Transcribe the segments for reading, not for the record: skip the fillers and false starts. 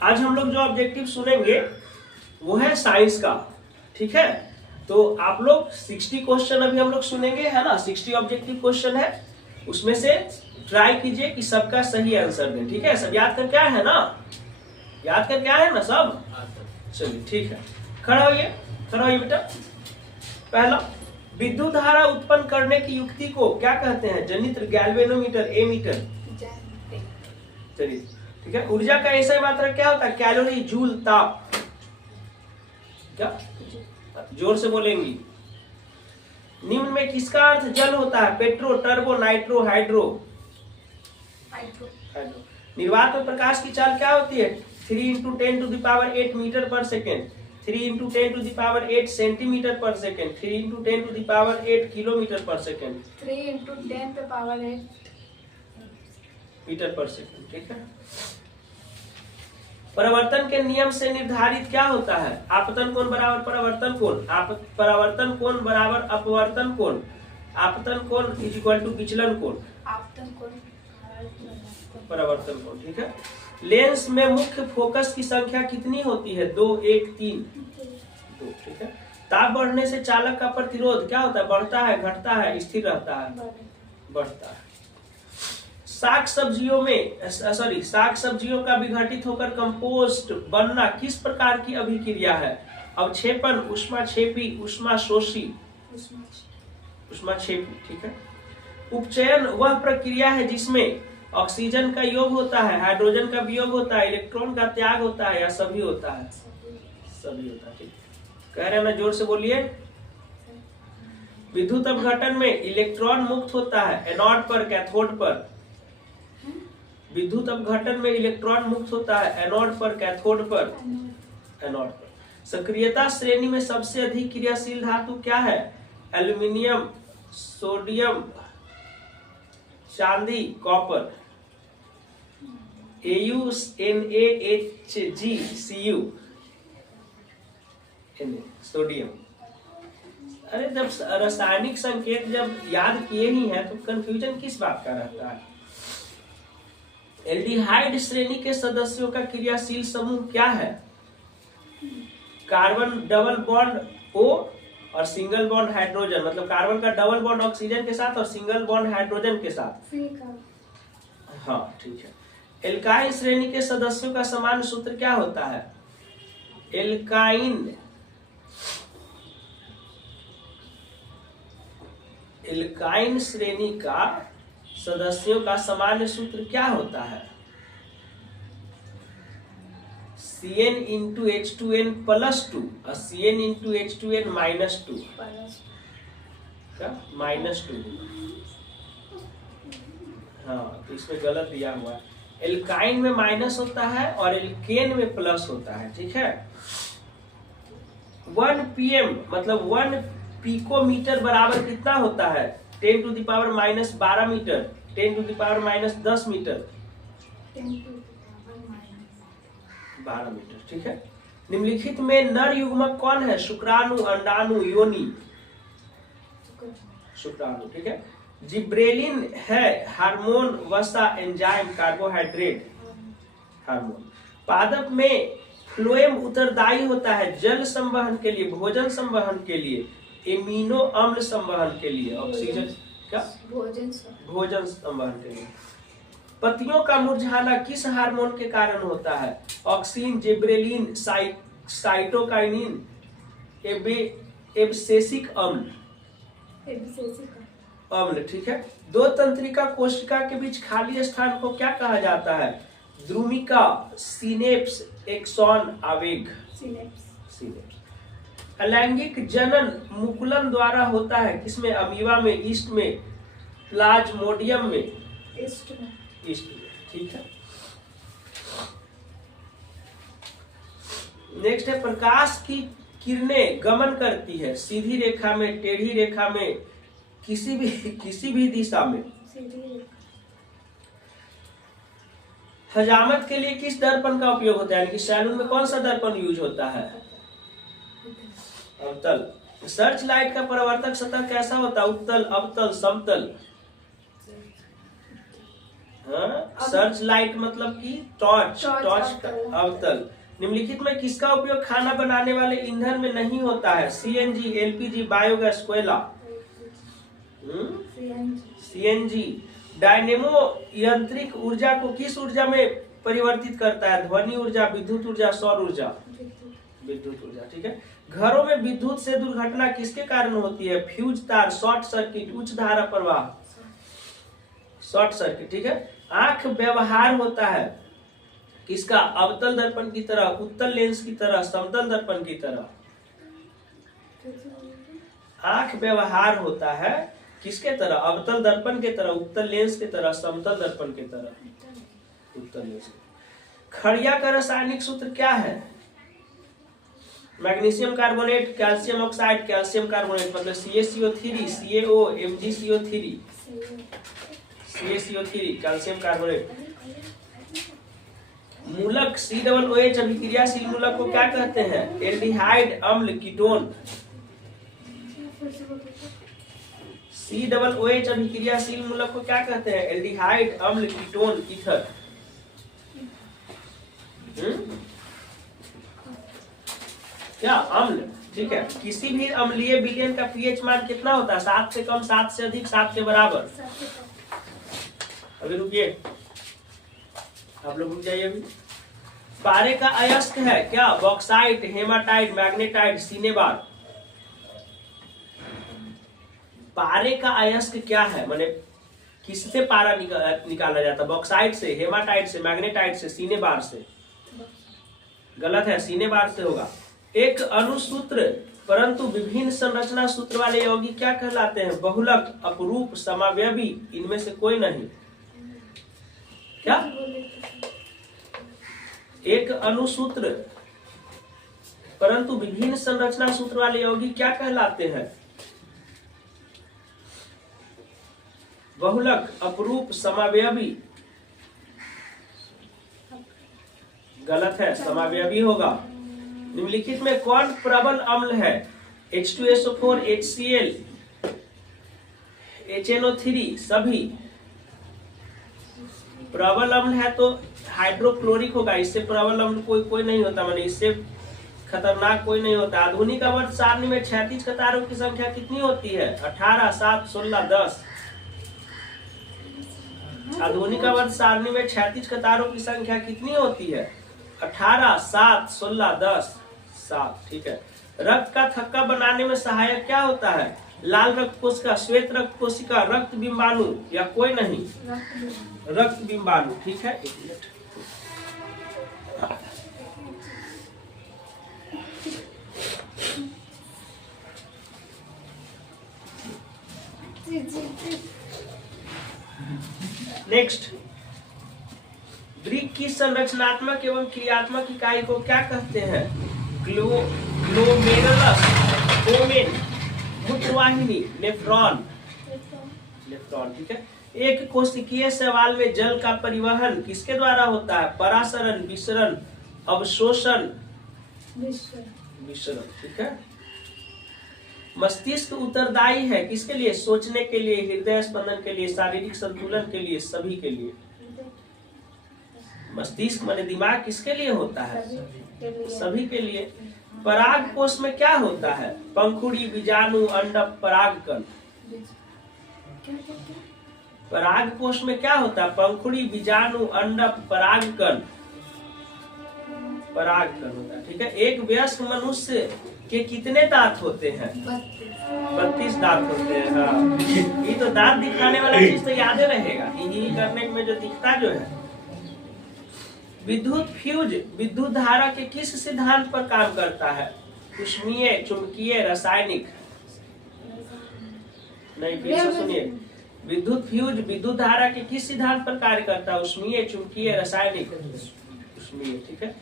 आज हम लोग जो ऑब्जेक्टिव सुनेंगे वो है साइंस का, ठीक है। तो आप लोग 60 क्वेश्चन अभी हम लोग सुनेंगे, है ना। 60 ऑब्जेक्टिव क्वेश्चन है, उसमें से ट्राई कीजिए कि सबका सही आंसर दें, ठीक है। सब याद कर क्या है ना, याद कर क्या है ना सब। चलिए ठीक है, खड़ा होइए बेटा। पहला, विद्युत धारा उत्पन्न करने की युक्ति को क्या कहते हैं? जनित्र, गैल्वेनोमीटर, एमीटर। चलिए ठीक है। ऊर्जा का ऐसा मात्रा क्या होता है? कैलोरी, जूल, ताप। क्या जोर से बोलेंगी? निम्न में किसका अर्थ जल होता है? Petro, turbo, nitro, hydro. Hydro. निर्वात में प्रकाश की चाल क्या होती है? 3 × 10⁸ मीटर पर सेकेंड, 3 × 10⁸ सेंटीमीटर पर सेकेंड, 3 × 10⁸ किलोमीटर पर सेकेंड, 3 × 10⁸ मीटर पर सेकेंड, ठीक है। परावर्तन के नियम से निर्धारित क्या होता है? आपतन कोण बराबर परावर्तन कोण, परावर्तन कोण बराबर अपवर्तन कोण, आपतन कोण इक्वल टू विचलन कोण, परावर्तन कोण, ठीक है। लेंस में मुख्य फोकस की संख्या कितनी होती है? 2, 1, 3, 2, ठीक है। ताप बढ़ने से चालक का प्रतिरोध क्या होता है? बढ़ता है, घटता है, स्थिर रहता है? बढ़ता है। साग सब्जियों का विघटित होकर कंपोस्ट बनना किस प्रकार की अभिक्रिया है? अवक्षेपण, ऊष्माक्षेपी, ऊष्माशोषी, ऊष्माक्षेपी, ठीक है। उपचयन वह प्रक्रिया है जिसमें ऑक्सीजन का योग होता है, हाइड्रोजन का वियोग होता है, इलेक्ट्रॉन का त्याग होता है, या सभी होता है? सभी होता है, ठीक। कह रहे हैं ना, जोर से बोलिए। विद्युत अपघटन में इलेक्ट्रॉन मुक्त होता है एनोड पर, कैथोड पर। विद्युत अपघटन में इलेक्ट्रॉन मुक्त होता है एनोड पर, कैथोड पर, एनोड पर। सक्रियता श्रेणी में सबसे अधिक क्रियाशील धातु क्या है? एल्यूमिनियम, सोडियम, चांदी, copper. AU, NaHg, Cu, sodium. अरे जब रासायनिक संकेत जब याद किए ही हैं तो कंफ्यूजन किस बात का रहता है? एल्डिहाइड श्रेणी के सदस्यों का क्रियाशील समूह क्या है? कार्बन डबल बॉन्ड O और सिंगल बॉन्ड हाइड्रोजन, मतलब कार्बन का डबल बॉन्ड ऑक्सीजन के साथ और सिंगल बॉन्ड हाइड्रोजन के साथ। हाँ ठीक है। एल्काइन श्रेणी के सदस्यों का सामान्य सूत्र क्या होता है? एल्काइन श्रेणी का सदस्यों का सामान्य सूत्र क्या होता है? Cn × H2n +2 और Cn × H2n -2, क्या -2? हाँ तो इसमें गलत दिया हुआ है। एल्काइन में माइनस होता है और एल्केन में प्लस होता है, ठीक है। 1 pm मतलब 1 पिकोमीटर बराबर कितना होता है? 10⁻⁻12 मीटर, 10⁻−10 मीटर, 12 मीटर, ठीक है। निम्नलिखित में नर युग्मक कौन है? शुक्राणु, अंडाणु, योनि। शुक्राणु, ठीक है। जिब्रेलिन है हार्मोन, वसा, एंजाइम, कार्बोहाइड्रेट, हार्मोन। पादप में फ्लोएम उत्तरदायी होता है जल संवहन के लिए, भोजन संवहन के लिए, एमिनो अम्ल संवहन के लिए, ऑक्सीजन, क्या भोजन संवहन के लिए। पत्तियों का मुरझाना किस हार्मोन के कारण होता है? ऑक्सिन, जिब्रेलिन, साइटोकाइनिन, एब्सेसिक अम्ल, ठीक है। दो तंत्रिका कोशिका के बीच खाली स्थान को क्या कहा जाता है? द्रुमिका, सिनेप्स, एक्सॉन, आवेग, सिनेप्स। अलैंगिक जनन मुकुलन द्वारा होता है किसमें? अमीबा में, ईस्ट में, प्लाज्मोडियम में, ईस्ट में, ठीक है। नेक्स्ट है, प्रकाश की किरणें गमन करती है सीधी रेखा में, टेढ़ी रेखा में, किसी भी दिशा में। हजामत के लिए किस दर्पण का उपयोग होता है? यानी कि सैलून में कौन सा दर्पण यूज होता है? अवतल। सर्च लाइट का परावर्तक सतह कैसा होता है? उत्तल, अवतल, समतल, हाँ, सर्च लाइट मतलब कि टॉर्च, टॉर्च अवतल। अवतल। निम्नलिखित में किसका उपयोग खाना बनाने वाले ईंधन में नहीं होता है? सीएनजी, एलपीजी, बायोगैस, कोयला। सीएनजी। डायनेमो यांत्रिक ऊर्जा को किस ऊर्जा में परिवर्तित करता है? ध्वनि ऊर्जा, विद्युत ऊर्जा, सौर ऊर्जा। विद्युत ऊर्जा, ठीक है। घरों में विद्युत से दुर्घटना किसके कारण होती है? फ्यूज तार, शॉर्ट सर्किट, उच्च धारा प्रवाह। शॉर्ट सर्किट, ठीक है। आंख व्यवहार होता है किसका? अवतल दर्पण की तरह, उत्तल लेंस की तरह, समतल दर्पण की तरह। आंख व्यवहार होता है किसके तरह? अवतल दर्पण के तरह, उत्तल लेंस के तरह, समतल दर्पण के तरह, उत्तल लेंस। खड़िया का रासायनिक सूत्र क्या है? Magnesium carbonate, calcium oxide, calcium carbonate, मतलब CaCO3, CaO, MgCO3, CaCO3, calcium carbonate. मूलक COOH अभिक्रियाशील मूलक को क्या कहते हैं? एल्डिहाइड, अम्ल, कीटोन। COOH अभिक्रियाशील मूलक को क्या कहते हैं? एल्डिहाइड, अम्ल, कीटोन, ईथर। क्या? अम्ल, ठीक है। किसी भी अम्लीय विलयन का पीएच मान कितना होता है? 7 से कम, 7 से अधिक, 7 के बराबर। अभी रुकिए, आप लोग रुक जाइए अभी। पारे का अयस्क है क्या? Bauxite, haematite, magnetite, cinnabar. पारे का अयस्क क्या है? माने किससे पारा निकाला जाता है? बॉक्साइट से, हेमाटाइट से, मैग्नेटाइट से, सिनेबार से। गलत है, सिनेबार से होगा। एक अणुसूत्र परंतु विभिन्न संरचना सूत्र वाले यौगिक क्या कहलाते हैं? बहुलक, अपरूप, समावयवी, इनमें से कोई नहीं। क्या? एक अणुसूत्र परंतु विभिन्न संरचना सूत्र वाले यौगिक क्या कहलाते हैं? बहुलक, अपरूप, समावयवी। गलत है, समावयवी होगा। निम्नलिखित में कौन प्रबल अम्ल है? H2SO4, HCl, HNO3, सभी प्रबल अम्ल है तो हाइड्रोक्लोरिक होगा। इससे प्रबल अम्ल कोई नहीं होता, माने इससे खतरनाक कोई नहीं होता। आधुनिक आवर्त सारणी में क्षैतिज कतारों की संख्या कितनी होती है? 18, 7, 16, 10। आधुनिक आवर्त सारणी में क्षैतिज कतारों की संख्या कितनी होती है? 18, 7, 16, 10, 7, ठीक है। रक्त का थक्का बनाने में सहायक क्या होता है? लाल रक्त कोशिका, श्वेत रक्त कोशिका, रक्त बिंबाणु या कोई नहीं? रक्त बिंबाणु, ठीक है। एक मिनट, नेक्स्ट। ग्रीक की संरचनात्मक एवं क्रियात्मक इकाई को क्या कहते हैं? ग्लोमेरुलस, ओमेन, मूत्रवाहिनी, नेफ्रॉन। नेफ्रॉन, ठीक है। एक कोशिकीय शैवाल में जल का परिवहन किसके द्वारा होता है? परासरण, विसरण, अवशोषण, विसरण, ठीक है। मस्तिष्क उत्तरदायी है किसके लिए? सोचने के लिए, हृदय स्पंदन के लिए, शारीरिक संतुलन के लिए, सभी के लिए। मस्तिष्क माने दिमाग किसके लिए होता है? सभी के लिए। पराग कोश में क्या होता है? पंखुड़ी, बीजाणु, अंडक, परागकण। पराग कोश में क्या होता है? पंखुड़ी, बीजाणु, अंडक, परागकण। परागकण होता है, ठीक है। एक वयस्क मनुष्य के कितने दांत होते हैं? 32 दांत होते हैं। हाँ, ये तो दांत दिखाने वाला चीज तो याद रहेगा। यही करने में जो दिखता जो है। विद्युत फ्यूज विद्युत धारा के किस सिद्धांत पर काम करता है? ऊष्मीय, चुंबकीय, रासायनिक। नहीं, फिर से सुनिए। विद्युत फ्यूज विद्युत धारा के किस सिद्धांत पर कार्य करता है? ऊष्मीय, चुंबकीय, रासायनिक। ऊष्मीय, ठीक है।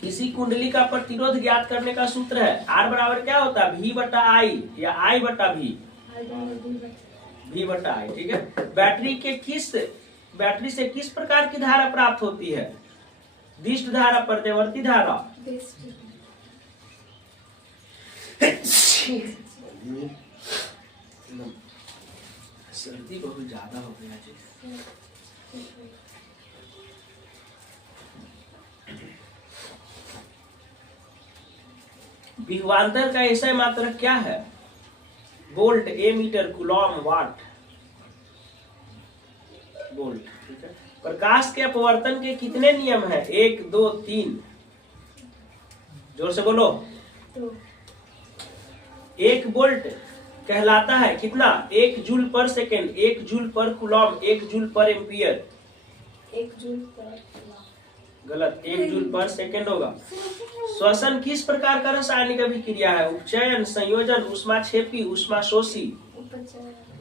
किसी कुंडली का प्रतिरोध ज्ञात करने का सूत्र है। R बराबर क्या होता है? V/I या I/V। V/I, ठीक है। बैटरी से किस प्रकार की धारा प्राप्त होती है? दिष्ट धारा, प्रत्यावर्ती धारा। सर्दी बहुत ज्यादा हो गया जी। विभवांतर का ऐसा मात्रक क्या है? वोल्ट, एमीटर, कूलॉम, वाट, वोल्ट। ठीक है। प्रकाश के अपवर्तन के कितने नियम हैं? 1, 2, 3। जोर से बोलो। 1 वोल्ट कहलाता है कितना? 1 जूल पर सेकेंड, 1 जूल पर कूलॉम, 1 जूल पर एम्पियर। 1 जूल पर गलत, 1 जूल पर सेकेंड होगा। श्वसन किस प्रकार का रासायनिक अभिक्रिया है? उपचयन, संयोजन, ऊष्माक्षेपी, ऊष्माशोषी।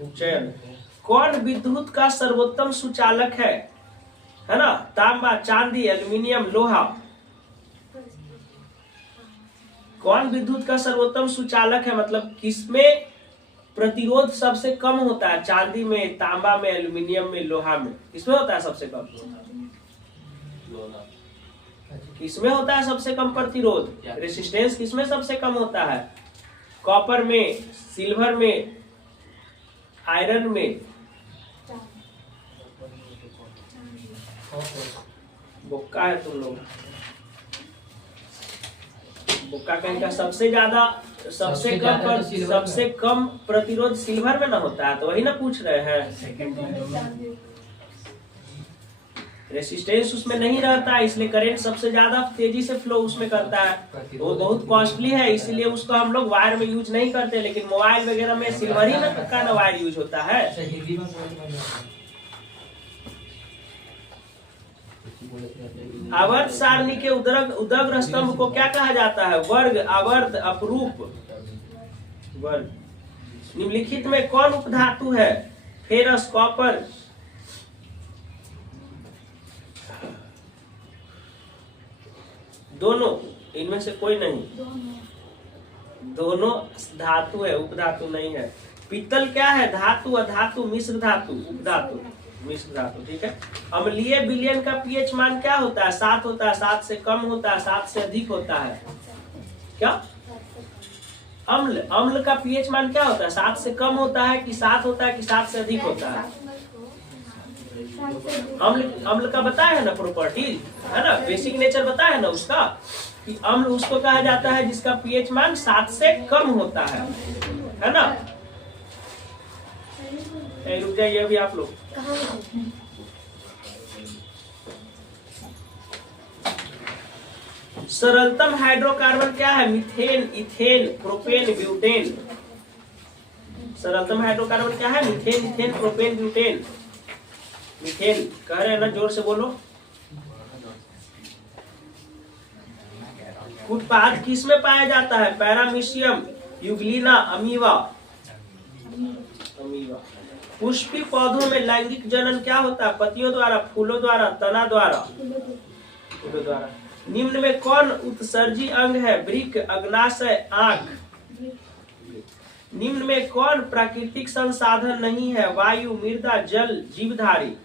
उपचयन। कौन विद्युत का सर्वोत्तम सुचालक है ना? तांबा, चांदी, एल्यूमिनियम, लोहा। कौन विद्युत का सर्वोत्तम सुचालक है? मतलब किसमें प्रतिरोध सबसे कम होता है? चांदी में, तांबा में, एल्यूमिनियम में, लोहा में। किसमें होता है सबसे कम? किसमें होता है सबसे कम प्रतिरोध? रेसिस्टेंस किसमें सबसे कम होता है? कॉपर में, सिल्वर में, आयरन में। बोका है तुम लोग, बोका कहीं का। सबसे ज्यादा, सबसे कम प्रतिरोध सिल्वर में ना होता है, तो वही ना पूछ रहे हैं। रेसिस्टेंस उसमें नहीं रहता है, इसलिए करंट सबसे ज्यादा तेजी से फ्लो उसमें करता है। वो बहुत कॉस्टली है, इसीलिए उसको हम लोग वायर में यूज नहीं करते। लेकिन मोबाइल वगैरह में सिल्वर ही का ना वायर यूज होता है। आवर्त सारणी के उदग्र स्तंभ को क्या कहा जाता है? वर्ग, आवर्त, अपरूप। वर्ग। निम्नलिखित में कौन उपधातु है? Ferrous, copper. दोनों, इनमें से कोई नहीं। दोनों धातु है, उपधातु नहीं है। पीतल क्या है? धातु, अधातु, मिश्र धातु, उपधातु, मिश्र धातु। ठीक है। अम्लीय विलयन का पीएच मान क्या होता है? 7 होता है, 7 से कम होता है, 7 से अधिक होता है। क्या? अम्ल का पीएच मान क्या होता है? 7 से कम होता है कि 7 होता है कि 7 से अधिक होता है? अम्ल का बताया है ना प्रॉपर्टीज, है ना, बेसिक नेचर बताया है ना उसका, कि अम्ल उसको कहा जाता है जिसका पीएच मान 7 से कम होता है ना। रुक जाइए अभी आप लोग। सरलतम हाइड्रोकार्बन क्या है? Methane, ethane, propane, butane. सरलतम हाइड्रोकार्बन क्या है? Methane, ethane, propane, butane. Methane कह रहे हैं ना, जोर से बोलो। उत्पाद किस में पाया जाता है? Paramecium, Euglena, amoeba. पुष्पी पौधों में लैंगिक जनन क्या होता है? पतियों द्वारा, फूलों द्वारा, तना द्वारा, फूलों द्वारा। निम्न में कौन उत्सर्जी अंग है? वृक्क, अग्नाशय, आंख। निम्न में कौन प्राकृतिक संसाधन नहीं है? वायु, मृदा, जल, जीवधारी।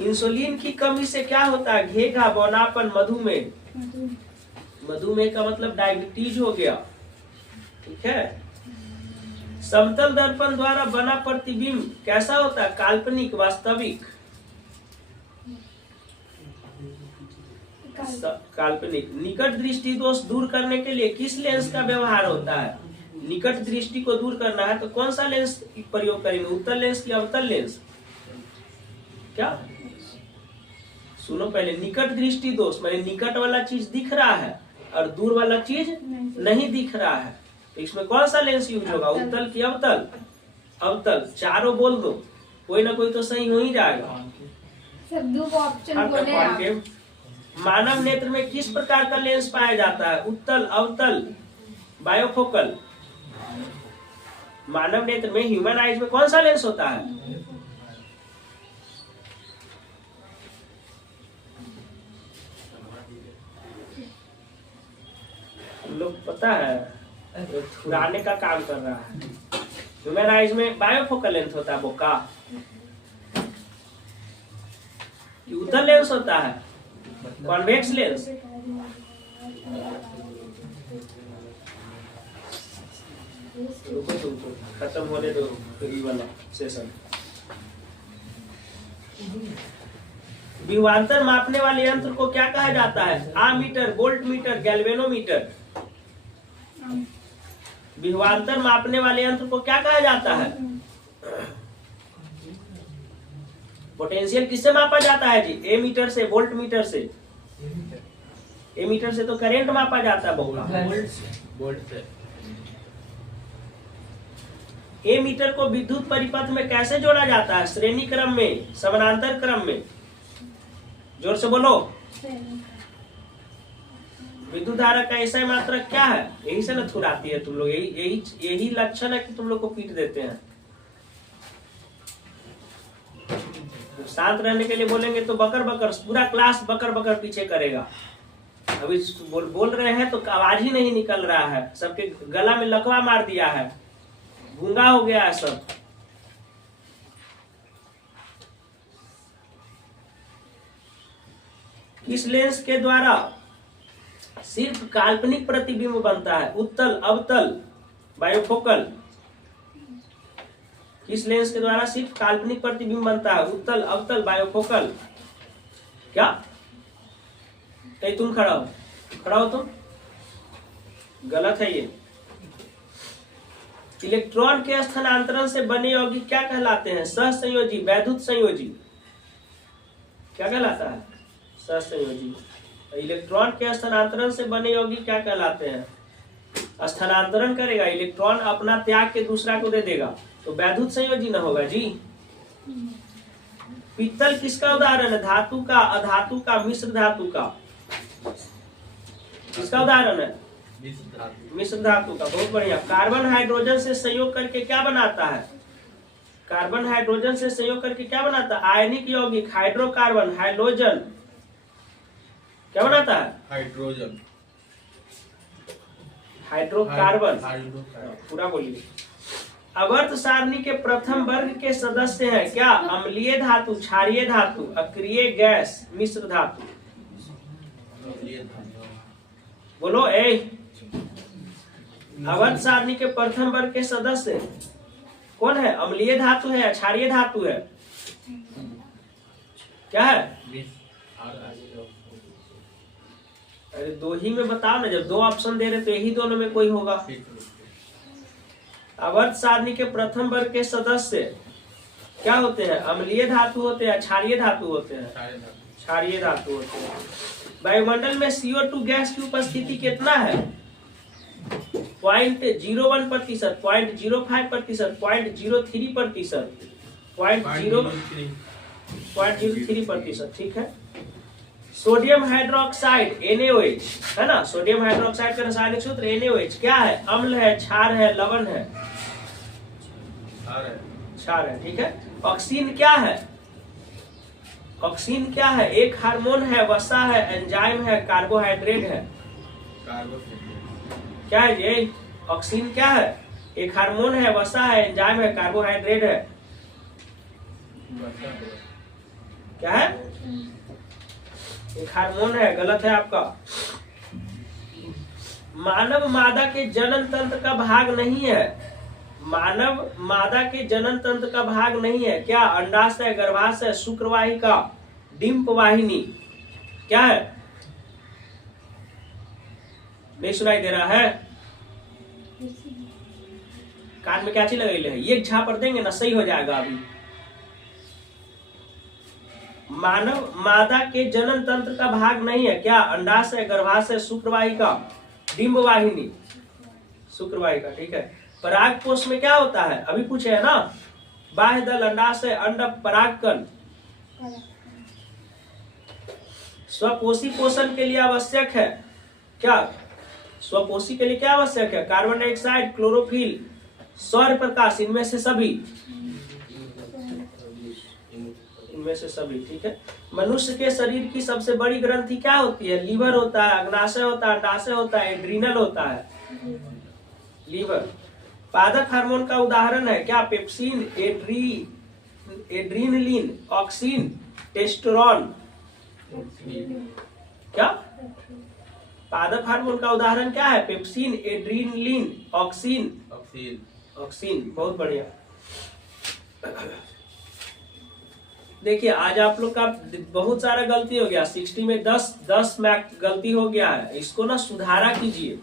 इंसुलिन की कमी से क्या होता है? घेघा, बौनापन, मधुमेह। मधुमेह का मतलब डायबिटीज हो गया। ठीक है। समतल दर्पण द्वारा बना प्रतिबिंब कैसा होता है? काल्पनिक, वास्तविक। काल्पनिक। निकट दृष्टि दोष दूर करने के लिए किस लेंस का व्यवहार होता है? निकट दृष्टि को दूर करना है तो कौन सा लेंस प्रयोग करेंगे? उत्तल लेंस या अवतल लेंस? क्या? सुनो पहले, निकट दृष्टि दोष माने निकट वाला चीज दिख रहा है और दूर वाला चीज नहीं दिख रहा है, तो इसमें कौन सा लेंस यूज होगा? उत्तल की अवतल? अवतल। चारों बोल दो, कोई ना कोई तो सही हो ही जाएगा। सब दो ऑप्शन बोले आप। मानव नेत्र में किस प्रकार का लेंस पाया जाता है? उत्तल, अवतल, बायोफोकल। मानव नेत्र में, ह्यूमन आइज में कौन सा लेंस होता है? लोग पता है, फुराने का काम कर रहा है। ह्यूमन आइज में बायोफोकल लेंस होता है, बोका। उत्तल लेंस होता है, कॉन्वेक्स लेंस। रुको तुमको खत्म होने दो ये वाला सेशन। विभवांतर मापने वाले यंत्र को क्या कहा जाता है? Ammeter, volt meter, galvanometer. विभवांतर मापने वाले यंत्र को क्या कहा जाता है? पोटेंशियल किससे मापा जाता है जी? ए मीटर से, वोल्ट मीटर से। ए मीटर से तो करंट मापा जाता है बहुला। वोल्ट से। ए मीटर को विद्युत परिपथ में कैसे जोड़ा जाता है? श्रेणी क्रम में, समानांतर क्रम में? जोर से बोलो। विद्युत धारा का ऐसा मात्रक क्या है? यही से न थुराती है तुम लोग। यही लक्षण है कि तुम लोग को पीट देते हैं। शांत रहने के लिए बोलेंगे तो बकर बकर, पूरा क्लास बकर बकर पीछे करेगा। अभी बोल रहे हैं तो आवाज ही नहीं निकल रहा है, सबके गला में लकवा मार दिया है, गूंगा हो गया है सब। किस लेंस के द्वारा सिर्फ काल्पनिक प्रतिबिंब बनता है? उत्तल, अवतल, बायोफोकल। किस लेंस के द्वारा सिर्फ काल्पनिक प्रतिबिंब बनता है? उत्तल, अवतल, बायोफोकल। क्या कहीं तुम खड़ा हो तुम? गलत है ये। इलेक्ट्रॉन के स्थानांतरण से बने यौगिक क्या कहलाते हैं? सहसंयोजी, वैद्युत संयोजी। क्या कहलाता है? सहसंयोजी। इलेक्ट्रॉन के स्थानांतरण से बने यौगिक क्या कहलाते हैं? स्थानांतरण करेगा, इलेक्ट्रॉन अपना त्याग के दूसरा को दे देगा, तो वैद्युत संयोजी न होगा जी। पित्तल किसका उदाहरण है? धातु का, अधातु का, मिश्र धातु का? किसका उदाहरण है? मिश्र धातु का। बहुत बढ़िया। कार्बन हाइड्रोजन से संयोग करके क्या बनाता है? कार्बन हाइड्रोजन से संयोग करके क्या बनाता है? आयनिक यौगिक, हाइड्रोकार्बन, हाइड्रोजन। क्या बनाता है? Hydrogen, hydrocarbon. पूरा बोलिए। अवर्त सारणी के प्रथम वर्ग के सदस्य हैं क्या? अम्लीय धातु, क्षारीय धातु, अक्रिय गैस, मिश्र धातु। बोलो ए। अवर्त सारणी के प्रथम वर्ग के सदस्य कौन है? अम्लीय धातु है या क्षारीय धातु है? क्या है? अरे दो ही में बताओ ना, जब दो ऑप्शन दे रहे तो यही दोनों में कोई होगा। आवर्त सारणी के प्रथम वर्ग के सदस्य क्या होते हैं? अम्लीय धातु होते हैं, क्षारीय धातु होते हैं? क्षारीय धातु होते हैं। वायुमंडल में CO2 गैस की उपस्थिति कितना है? 0.01%, 0.05%, 0.03%, 0.03%। ठीक है। सोडियम हाइड्रोक्साइड NaOH है ना? सोडियम हाइड्रोक्साइड का रासायनिक सूत्र NaOH क्या है? अम्ल है, क्षार है, लवण है? क्षार है। ठीक है। ऑक्सीन क्या है? ऑक्सीन क्या है? एक हार्मोन है, वसा है, एंजाइम है, कार्बोहाइड्रेट है? क्या है ये? ऑक्सीन क्या है? एक हार्मोन है, वसा है, एंजाइम है, कार्बोहाइड्रेट है? क्या है? एक हार्मोन है। गलत है आपका। मानव मादा के जनन तंत्र का भाग नहीं है। मानव मादा के जनन तंत्र का भाग नहीं है। क्या? अंडाशय, गर्भाशय, शुक्रवाहिका, डिंब वाहिनी? क्या है? नहीं सुनाई दे रहा है? कान में क्या चीज लगे है? ये झापर देंगे ना, सही हो जाएगा अभी। मानव मादा के जनन तंत्र का भाग नहीं है। क्या? अंडाशय, गर्भाशय, शुक्रवाहिका, डिंब वाहिनी? शुक्रवाहिका। ठीक है। परागकोश में क्या होता है? अभी पूछे है ना। बाह्य दल, अंडाशय, अंडक, परागकण। स्वपोषी पोषण के लिए आवश्यक है। क्या? स्वपोषी के लिए क्या आवश्यक है? कार्बन डाइऑक्साइड, क्लोरोफिल, सौर प्रकाश, इनमें से सभी? इनमें से सभी। ठीक है। मनुष्य के शरीर की सबसे बड़ी ग्रंथि क्या होती है? लीवर होता है, अग्नाशय होता है, अंडाशय होता है, एड्रीनल होता है? लीवर। पादप हार्मोन का उदाहरण है क्या? Pepsin, adrenaline, auxin, testosterone? क्या? पादप हार्मोन का उदाहरण क्या है? Pepsin, adrenaline, auxin. Oxygen. Auxin, बहुत बढ़िया। देखिए आज आप लोग का बहुत सारा गलती हो गया, 60 में 10 मैक गलती हो गया है, इसको ना सुधारा कीजिए।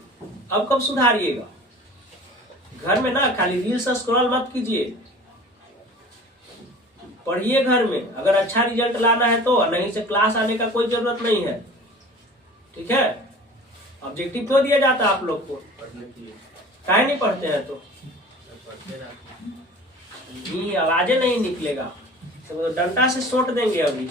अब कब सुधारिएगा? घर में ना खाली रील्स स्क्रॉल मत कीजिए, पढ़िए घर में। अगर अच्छा रिजल्ट लाना है तो, नहीं से क्लास आने का कोई जरूरत नहीं है, ठीक है। ऑब्जेक्टिव क्यों दिया जाता है आप लोग को? पढ़ने के लिए। काहे नहीं पढ़ते हैं? तो पढ़ते रहते हैं। आवाजें नहीं निकलेगा, तो डंडा से सोट देंगे अभी।